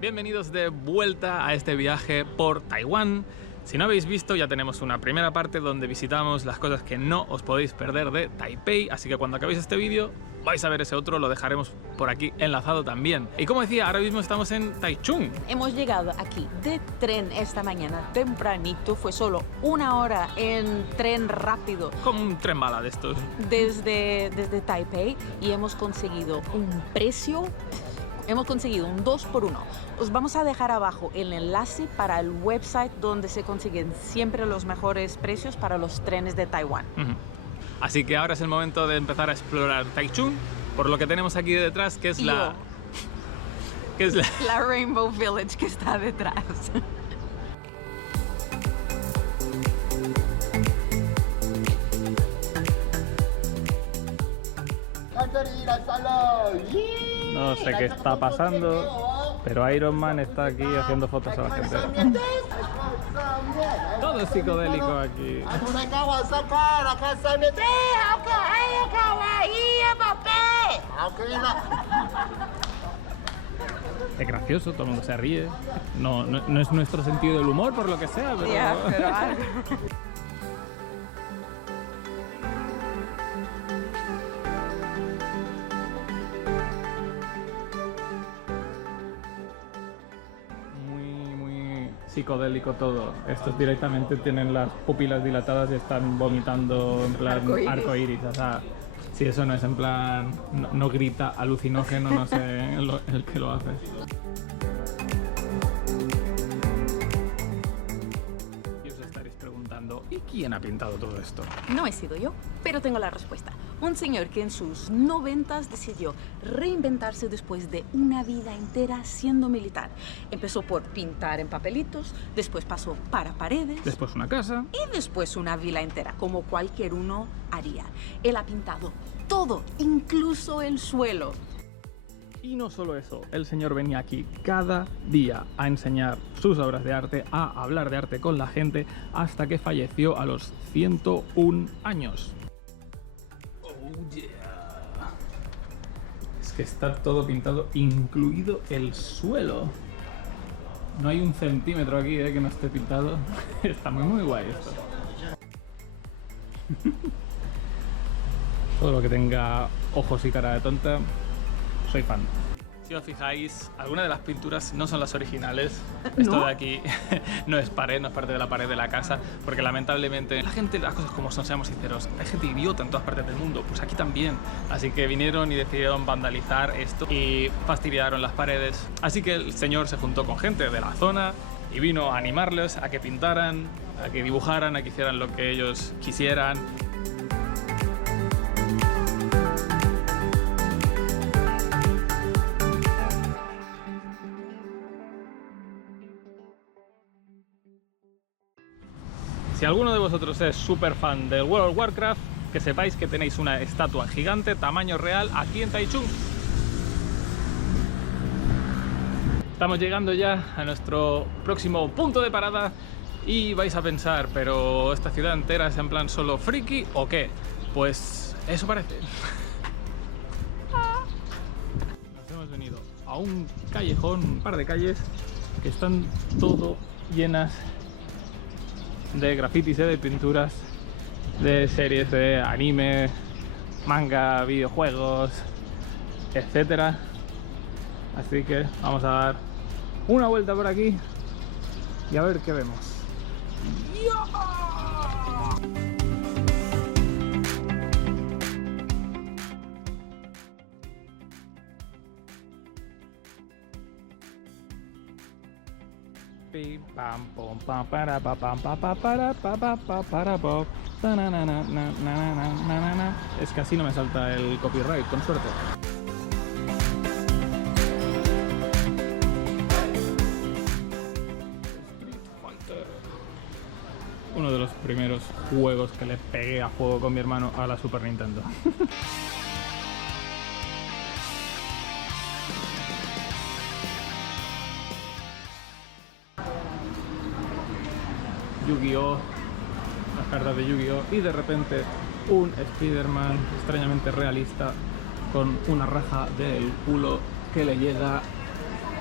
Bienvenidos de vuelta a este viaje por Taiwán. Si no habéis visto, ya tenemos una primera parte donde visitamos las cosas que no os podéis perder de Taipei, así que cuando acabéis este vídeo vais a ver ese otro, lo dejaremos por aquí enlazado también. Y como decía, ahora mismo estamos en Taichung. Hemos llegado aquí de tren esta mañana tempranito, fue solo 1 hora en tren rápido. Como un tren bala de estos. Desde Taipei y hemos conseguido un precio. Hemos conseguido un 2x1. Os vamos a dejar abajo el enlace para el website donde se consiguen siempre los mejores precios para los trenes de Taiwán. Así que ahora es el momento de empezar a explorar Taichung, por lo que tenemos aquí detrás, que es la Rainbow Village que está detrás. No sé qué está pasando, pero Iron Man está aquí haciendo fotos a la gente. Todo es psicodélico aquí. Es gracioso, todo el mundo se ríe. No es nuestro sentido del humor, por lo que sea, pero... pero algo. Psicodélico todo. Estos directamente tienen las pupilas dilatadas y están vomitando en plan arcoiris. O sea, si eso no es en plan, no grita alucinógeno, no sé el que lo hace. Y os estaréis preguntando, ¿y quién ha pintado todo esto? No he sido yo, pero tengo la respuesta. Un señor que en sus 90s decidió reinventarse después de una vida entera siendo militar. Empezó por pintar en papelitos, después pasó para paredes. Después una casa. Y después una villa entera, como cualquier uno haría. Él ha pintado todo, incluso el suelo. Y no solo eso, el señor venía aquí cada día a enseñar sus obras de arte, a hablar de arte con la gente, hasta que falleció a los 101 años. Oh yeah. Es que está todo pintado, incluido el suelo. No hay un centímetro aquí que no esté pintado. Está muy guay esto. Todo lo que tenga ojos y cara de tonta, soy fan. Si os fijáis, algunas de las pinturas no son las originales. Esto de aquí no es pared, no es parte de la pared de la casa, porque lamentablemente la gente, las cosas como son, seamos sinceros, hay gente idiota en todas partes del mundo, pues aquí también. Así que vinieron y decidieron vandalizar esto y fastidiaron las paredes. Así que el señor se juntó con gente de la zona y vino a animarles a que pintaran, a que dibujaran, a que hicieran lo que ellos quisieran. Si alguno de vosotros es súper fan del World of Warcraft, que sepáis que tenéis una estatua gigante, tamaño real, aquí en Taichung. Estamos llegando ya a nuestro próximo punto de parada y vais a pensar, ¿pero esta ciudad entera es en plan solo friki o qué? Pues eso parece. Nos hemos venido a un callejón, un par de calles, que están todo llenas de grafitis, de pinturas, de series de anime, manga, videojuegos, etcétera. Así que vamos a dar una vuelta por aquí y a ver qué vemos. Pim pam pom pam para pa pam pa pa para pa pa pa para pop. Es que así no me salta el copyright, con suerte. Street Fighter. Uno de los primeros juegos que le pegué a fuego con mi hermano a la Super Nintendo. Yu-Gi-Oh, las cartas de Yu-Gi-Oh, y de repente un Spider-Man extrañamente realista con una raja del culo que le llega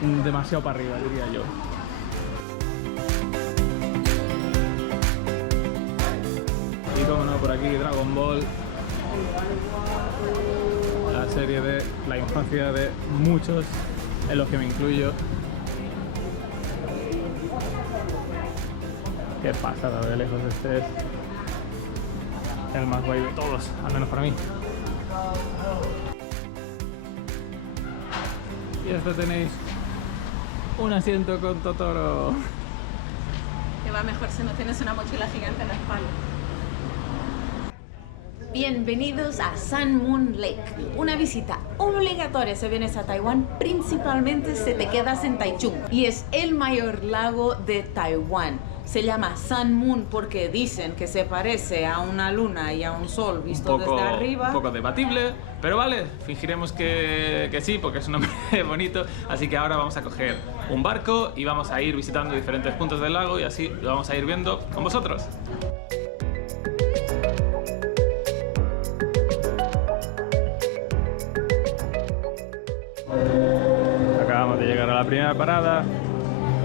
demasiado para arriba, diría yo. Y como no, por aquí Dragon Ball, la serie de la infancia de muchos, en los que me incluyo. Qué pasada de lejos, este es el más guay de todos, al menos para mí. Y hasta tenéis un asiento con Totoro. Te va mejor si no tienes una mochila gigante en la espalda. Bienvenidos a Sun Moon Lake. Una visita obligatoria si vienes a Taiwán, principalmente si te quedas en Taichung. Y es el mayor lago de Taiwán. Se llama Sun Moon porque dicen que se parece a una luna y a un sol visto desde arriba. Un poco debatible, pero vale, fingiremos que sí, porque es un nombre bonito. Así que ahora vamos a coger un barco y vamos a ir visitando diferentes puntos del lago y así lo vamos a ir viendo con vosotros. Acabamos de llegar a la primera parada.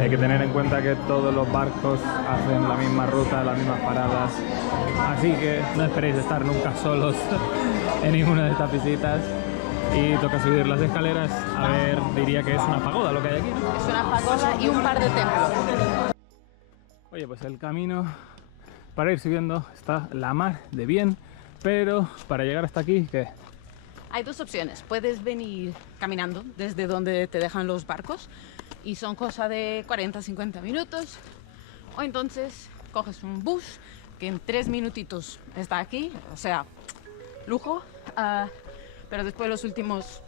Hay que tener en cuenta que todos los barcos hacen la misma ruta, las mismas paradas, así que no esperéis estar nunca solos en ninguna de estas visitas. Y toca subir las escaleras. A ver, diría que es una pagoda lo que hay aquí, ¿no? Es una pagoda y un par de templos. Oye, pues el camino para ir subiendo está la mar de bien, pero para llegar hasta aquí, ¿qué? Hay dos opciones. Puedes venir caminando desde donde te dejan los barcos y son cosa de 40-50 minutos. O entonces coges un bus que en 3 minutitos está aquí, o sea, lujo. Pero después los últimos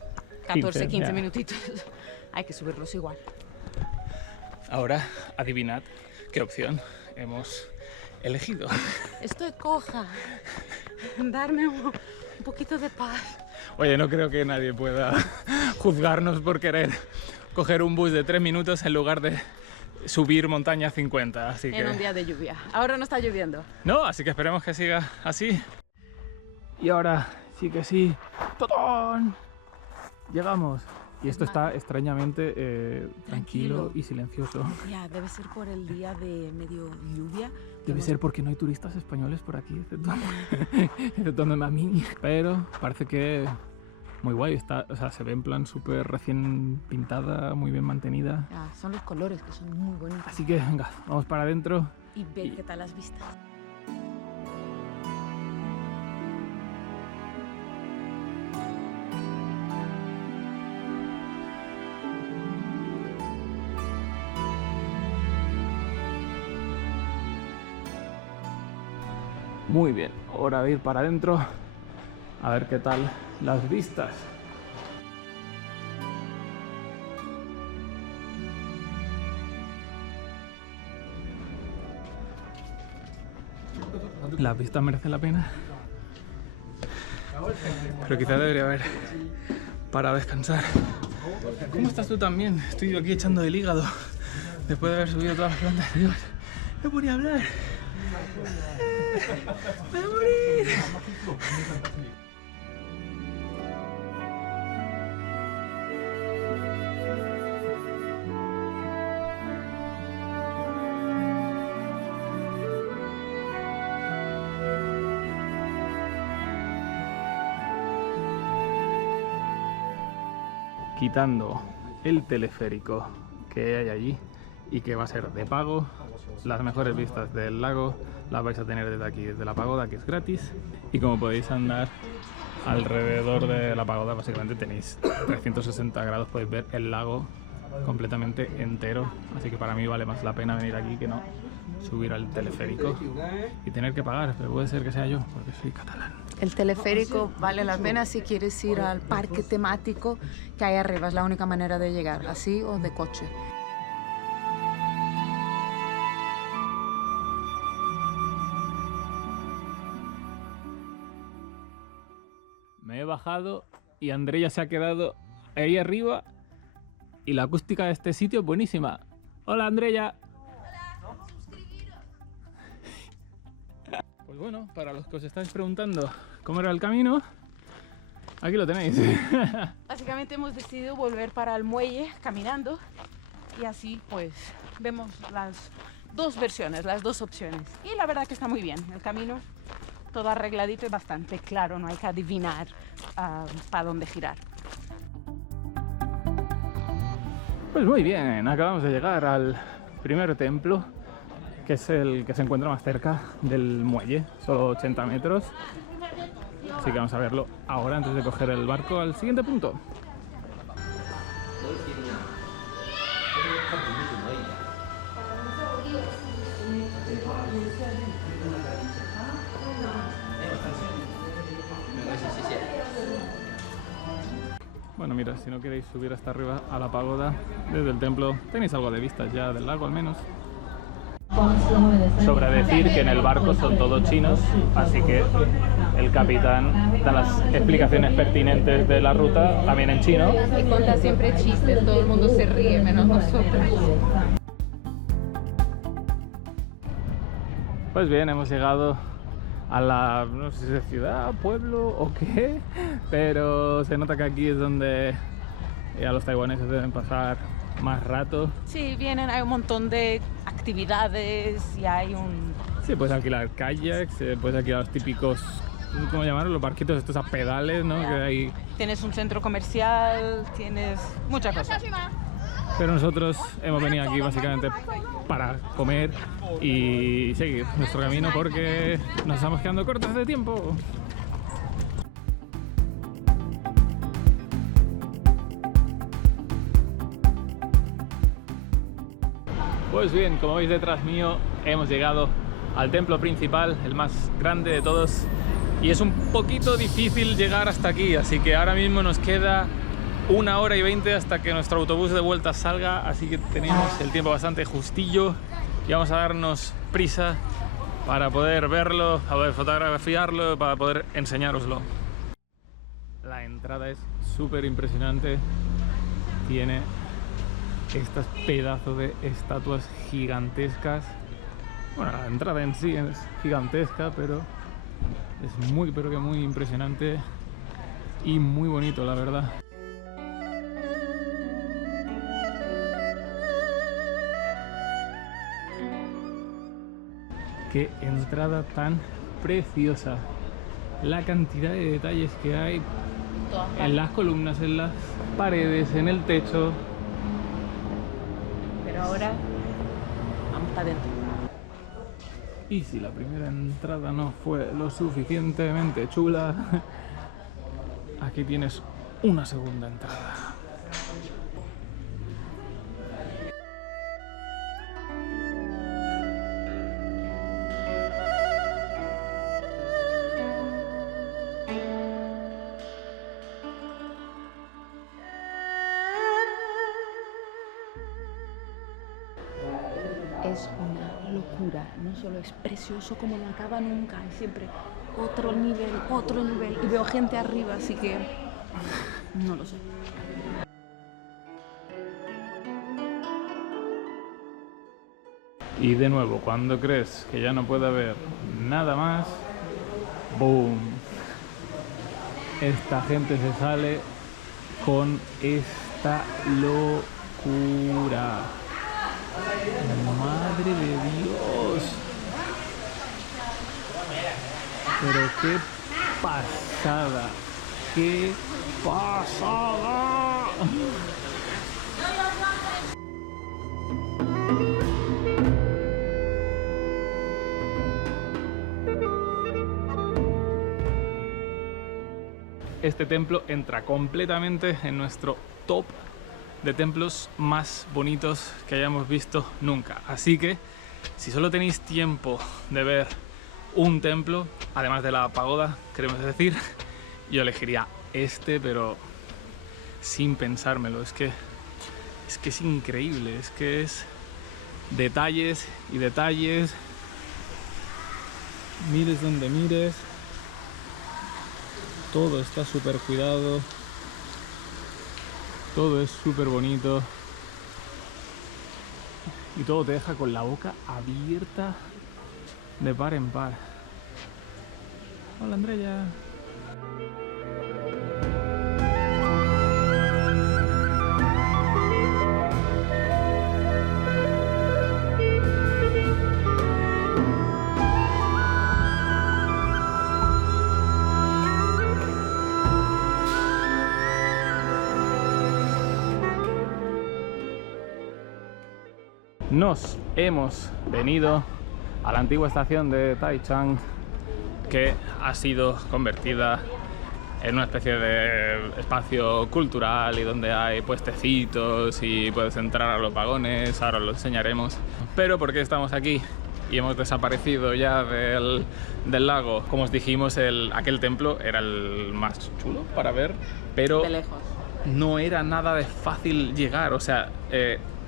14-15 minutitos hay que subirlos igual. Ahora, adivinad qué opción hemos elegido. Estoy coja. Darme un poquito de paz. Oye, no creo que nadie pueda juzgarnos por querer coger un bus de 3 minutos en lugar de subir montaña 50, así que... En un día de lluvia. Ahora no está lloviendo. No, así que esperemos que siga así. Y ahora sí que sí. ¡Totón! Llegamos. Y esto está extrañamente tranquilo y silencioso. Ya, debe ser por el día de medio lluvia. Debe ser porque no hay turistas españoles por aquí, exceptuándome a mí. Pero parece que muy guay, está, o sea, se ve en plan súper recién pintada, muy bien mantenida. Ah, son los colores que son muy bonitos. Así que venga, vamos para adentro. Y ver qué tal las vistas. Muy bien, hora de ir para adentro a ver qué tal las vistas. Las vistas merecen la pena, pero quizás debería haber para descansar. ¿Cómo estás tú también? Estoy aquí echando el hígado después de haber subido todas las plantas. Dios, no podía hablar. ¡Me voy a morir! Quitando el teleférico que hay allí y que va a ser de pago, las mejores vistas del lago las vais a tener desde aquí, desde la pagoda, que es gratis. Y como podéis andar alrededor de la pagoda, básicamente tenéis 360 grados, podéis ver el lago completamente entero. Así que para mí vale más la pena venir aquí que no subir al teleférico y tener que pagar, pero puede ser que sea yo, porque soy catalán. El teleférico vale la pena si quieres ir al parque temático que hay arriba, es la única manera de llegar, así o de coche. Me he bajado y Andrea se ha quedado ahí arriba y la acústica de este sitio es buenísima. Hola, Andrea. Hola, suscribiros. Pues bueno, para los que os estáis preguntando cómo era el camino, Aquí lo tenéis. Básicamente hemos decidido volver para el muelle caminando y así pues vemos las dos versiones, las dos opciones. Y la verdad que está muy bien. El camino todo arregladito y bastante claro, no hay que adivinar para dónde girar. Pues muy bien, acabamos de llegar al primer templo, que es el que se encuentra más cerca del muelle, solo 80 metros. Así que vamos a verlo ahora antes de coger el barco al siguiente punto. Bueno, mira, si no queréis subir hasta arriba a la pagoda, desde el templo tenéis algo de vistas ya del lago al menos. Sobra decir que en el barco son todos chinos, así que el capitán da las explicaciones pertinentes de la ruta también en chino. Y cuenta siempre chistes, todo el mundo se ríe, menos nosotros. Pues bien, hemos llegado a la, no sé si es ciudad, pueblo o qué, pero se nota que aquí es donde ya los taiwaneses deben pasar más rato. Sí, vienen, hay un montón de actividades y hay un... Sí, puedes alquilar kayaks, puedes alquilar los típicos, ¿cómo llamarlo? Los barquitos estos a pedales, ¿no? Que hay... Tienes un centro comercial, tienes muchas cosas. Pero nosotros hemos venido aquí básicamente para comer y seguir nuestro camino porque nos estamos quedando cortos de tiempo. Pues bien, como veis detrás mío, hemos llegado al templo principal, el más grande de todos, y es un poquito difícil llegar hasta aquí, así que ahora mismo nos queda 1 hora y 20 hasta que nuestro autobús de vuelta salga, así que tenemos el tiempo bastante justillo y vamos a darnos prisa para poder verlo, a poder fotografiarlo, para poder enseñároslo. La entrada es súper impresionante, tiene estos pedazos de estatuas gigantescas. Bueno, la entrada en sí es gigantesca, pero es muy, pero que muy impresionante y muy bonito, la verdad. Qué entrada tan preciosa. La cantidad de detalles que hay en las columnas, en las paredes, en el techo. Pero ahora vamos para adentro. Y si la primera entrada no fue lo suficientemente chula, aquí tienes una segunda entrada. Es una locura, no solo es precioso como no acaba nunca, hay siempre otro nivel, y veo gente arriba, así que no lo sé. Y de nuevo, cuando crees que ya no puede haber nada más, ¡boom! Esta gente se sale con esta locura. ¡Madre de Dios! Pero qué pasada, qué pasada. Este templo entra completamente en nuestro top de templos más bonitos que hayamos visto nunca. Así que, si solo tenéis tiempo de ver un templo, además de la pagoda, queremos decir, yo elegiría este, pero sin pensármelo. Es que es increíble, es que es detalles y detalles. Mires donde mires, todo está súper cuidado. Todo es súper bonito y todo te deja con la boca abierta de par en par. Hola, Andrea. Nos hemos venido a la antigua estación de Taichung, que ha sido convertida en una especie de espacio cultural y donde hay puestecitos y puedes entrar a los vagones, ahora lo enseñaremos. Pero ¿por qué estamos aquí? Y hemos desaparecido ya del lago. Como os dijimos, aquel templo era el más chulo para ver, pero De lejos. no era nada de fácil llegar. O sea,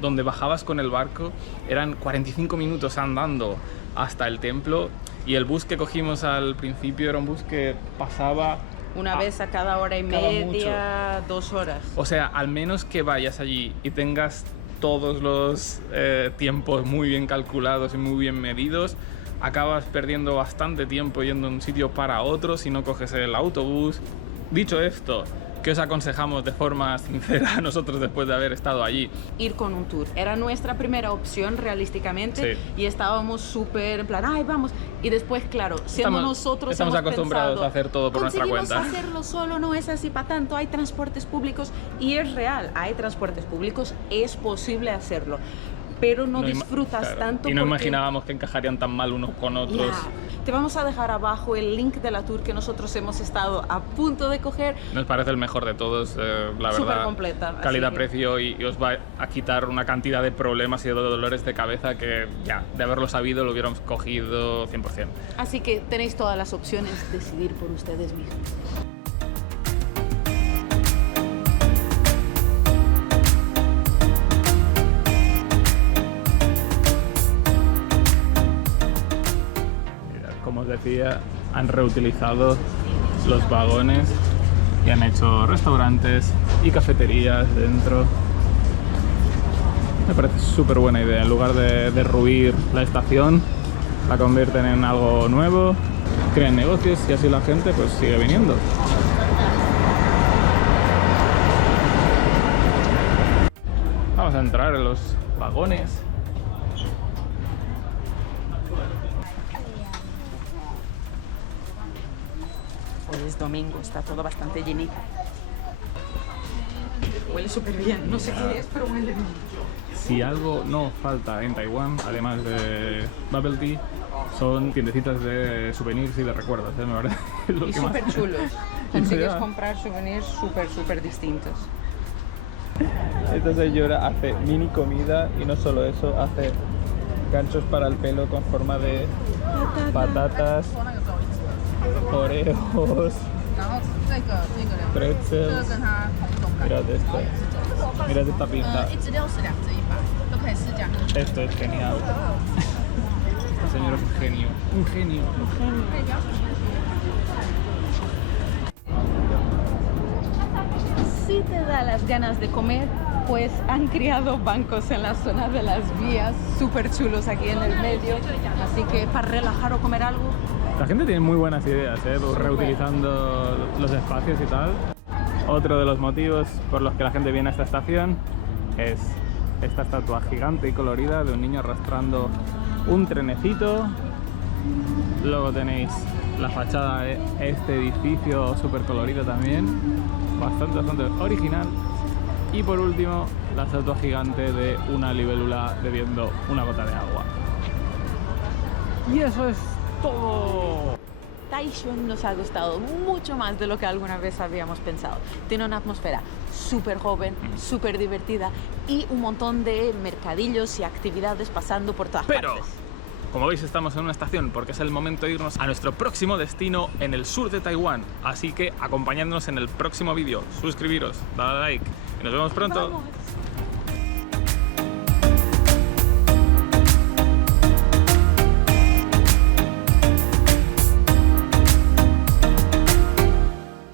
donde bajabas con el barco eran 45 minutos andando hasta el templo, y el bus que cogimos al principio era un bus que pasaba Una vez a cada hora y cada media, 2 horas. O sea, al menos que vayas allí y tengas todos los tiempos muy bien calculados y muy bien medidos, acabas perdiendo bastante tiempo yendo de un sitio para otro si no coges el autobús. Dicho esto, ¿qué os aconsejamos de forma sincera nosotros después de haber estado allí? Ir con un tour. Era nuestra primera opción realísticamente, Sí. y estábamos súper en plan, ay, vamos. Y después, claro, siendo nosotros estamos hemos acostumbrados pensado, a hacer todo por nuestra cuenta. conseguimos hacerlo solo, no es así para tanto, hay transportes públicos, y es real, hay transportes públicos, es posible hacerlo, pero no disfrutas claro, tanto. y no porque- imaginábamos que encajarían tan mal unos con otros. Ya. Te vamos a dejar abajo el link de la tour que nosotros hemos estado a punto de coger. Nos parece el mejor de todos, la verdad. Súper completa, así Calidad-precio, y os va a quitar una cantidad de problemas y de dolores de cabeza que ya, de haberlo sabido, lo hubiéramos cogido 100%. Así que tenéis todas las opciones, decidir por ustedes mismos. Mirad, como os decía, han reutilizado los vagones y han hecho restaurantes y cafeterías dentro. Me parece súper buena idea. En lugar de derruir la estación, la convierten en algo nuevo, crean negocios y así la gente pues sigue viniendo. Vamos a entrar en los vagones. Hoy es domingo, está todo bastante llenito. Huele súper bien, no sé qué es, pero huele bien. Si algo no falta en Taiwán, además de bubble tea, son tiendecitas de souvenirs y de recuerdos, ¿eh? Me parece lo Y que más- súper chulos. Consigues Ya. comprar souvenirs súper distintos. Esta señora hace mini comida y no solo eso, hace ganchos para el pelo con forma de patatas, oreos, pretzels. Mirad esto. Mirad esta pinta. 1只60，2只100，都可以试这样。 Esto es genial. Esta señora es un genio. Un genio. Si te da las ganas de comer, pues han creado bancos en la zona de las vías, súper chulos aquí en el medio. Así que para relajar o comer algo, La gente tiene muy buenas ideas, ¿eh? Reutilizando los espacios y tal. Otro de los motivos por los que la gente viene a esta estación es esta estatua gigante y colorida de un niño arrastrando un trenecito. Luego tenéis la fachada de este edificio súper colorido también, bastante original. Y por último, la estatua gigante de una libélula bebiendo una gota de agua. Y eso es todo. Taichung nos ha gustado mucho más de lo que alguna vez habíamos pensado. Tiene una atmósfera súper joven, súper divertida y un montón de mercadillos y actividades pasando por todas Pero, partes. como veis, estamos en una estación porque es el momento de irnos a nuestro próximo destino en el sur de Taiwán. Así que acompañadnos en el próximo vídeo, suscribiros, dale a like y nos vemos pronto. Vamos.